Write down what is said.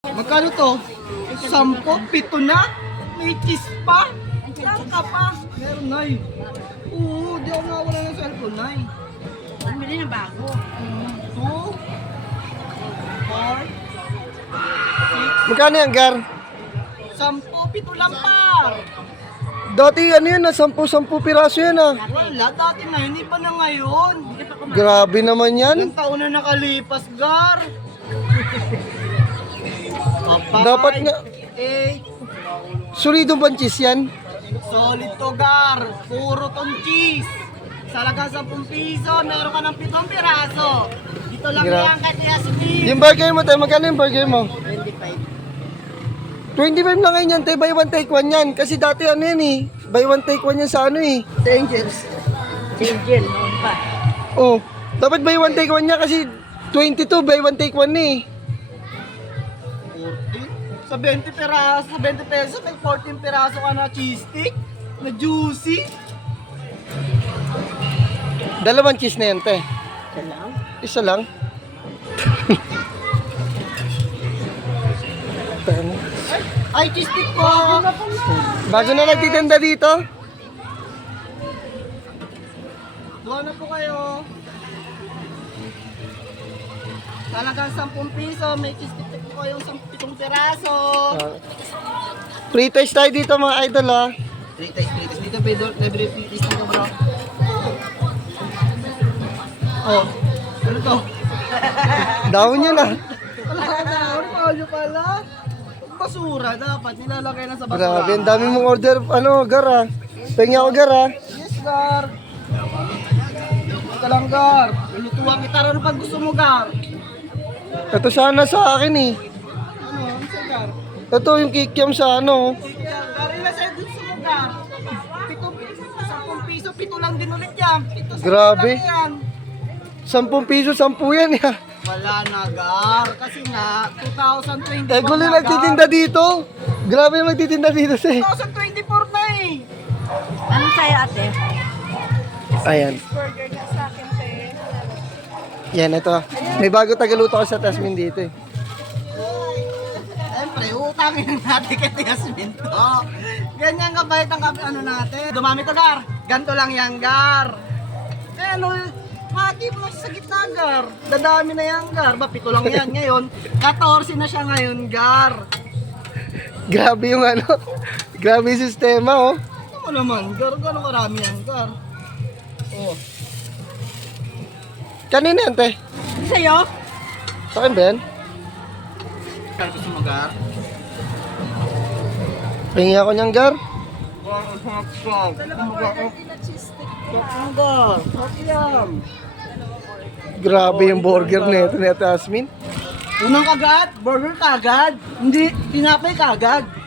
Magkano to? 10, 7 na? May cheese pa? Saan ka pa? Meron na eh. Oo, di ako nawala ng cellphone na eh. Bumili na bago. 2, 4, Magkano yan, Gar? 10, 7 lang pa. Dati ano yun, 10-10 piraso yan ah. Wala, dati na, hindi pa na ngayon. Grabe naman yan. Ilang taon na nakalipas, Gar. Dapat nga, 8, solido bang cheese yan? solid to, Gar. Puro tong cheese. Sa lagang 10 piso, meron ka ng 7 piraso. Dito lang yan kay Yasmin. Yung burger mo tayo, magkano yung burger mo? 25. 25 na ngayon yan, tayo buy one take one yan. Kasi dati ano yan eh, buy one take one yan sa ano eh. Angels. Angel, noon pa. Oh, dapat buy one take one niya kasi 22, buy one take one na eh. 14? Sa 20 piraso, sa 20 pesos, may 14 piraso ka na cheese stick, na juicy. Dalawang cheese na yan, te. Siya lang. Isa lang. Ay, cheese stick po! Bago na nagtitinda dito. Buwan na po kayo. Talagang 10 piso, may cheese stick po kayong 7 piraso. Free taste tayo dito mga idol ah. 3 times. Dito pa yung libre free taste nito, bro. Oh, ano to? Down yun ah. Wala na, ano pala? Basura dapat, nilalagay na sa basura. Grabe, ang dami mong order, ano, Gar ah. Pengi ako, Gar ah. Yes, Gar. Ito lang, Gar. Lulutuan kita rin pag gusto mo, Gar. Ito sana sa akin eh. Ano? Ano sa Gar? Ito yung kikiam sa ano. Gar, ilan sa'yo gusto mo, Gar? 10 piso, 7 lang din ulit yan. 7 Grabe. lang yan. 10 piso, 10 yan eh. Wala na, Gar. Kasi nga, 2024 Eh, gulo na, nagtitinda dito. Grabe yung magtitinda dito sa 2024 na eh. Ano sa'yo, ate? Ayan. Burger na sa akin, te. Yan, ito. May bago tagaluto ko sa Tasmin dito eh. Siyempre, utangin natin kay Yasmin to. Ganyan kabait ang ano natin. Dumami to, Gar. Ganto lang yan, Gar. Eh, ano, hati mo sa gitna, Gar. Dadami na yan, Gar. Ba, 7 lang yan ngayon. 14 na siya ngayon, Gar. Grabe yung ano. Grabe yung sistema oh. Ano mo naman, Gar? Gano'ng karami yan, Gar? Oh. Kanina yan, te. Sa'yo? Sa akin ba yan? Gar, gusto mo, Gar? Pingi ako niyang, Gar. Gar, okay yan. Grabe yung burger na ito ni Tasmin. Unang kagad, burger kagad. Hindi, tinapay kagad.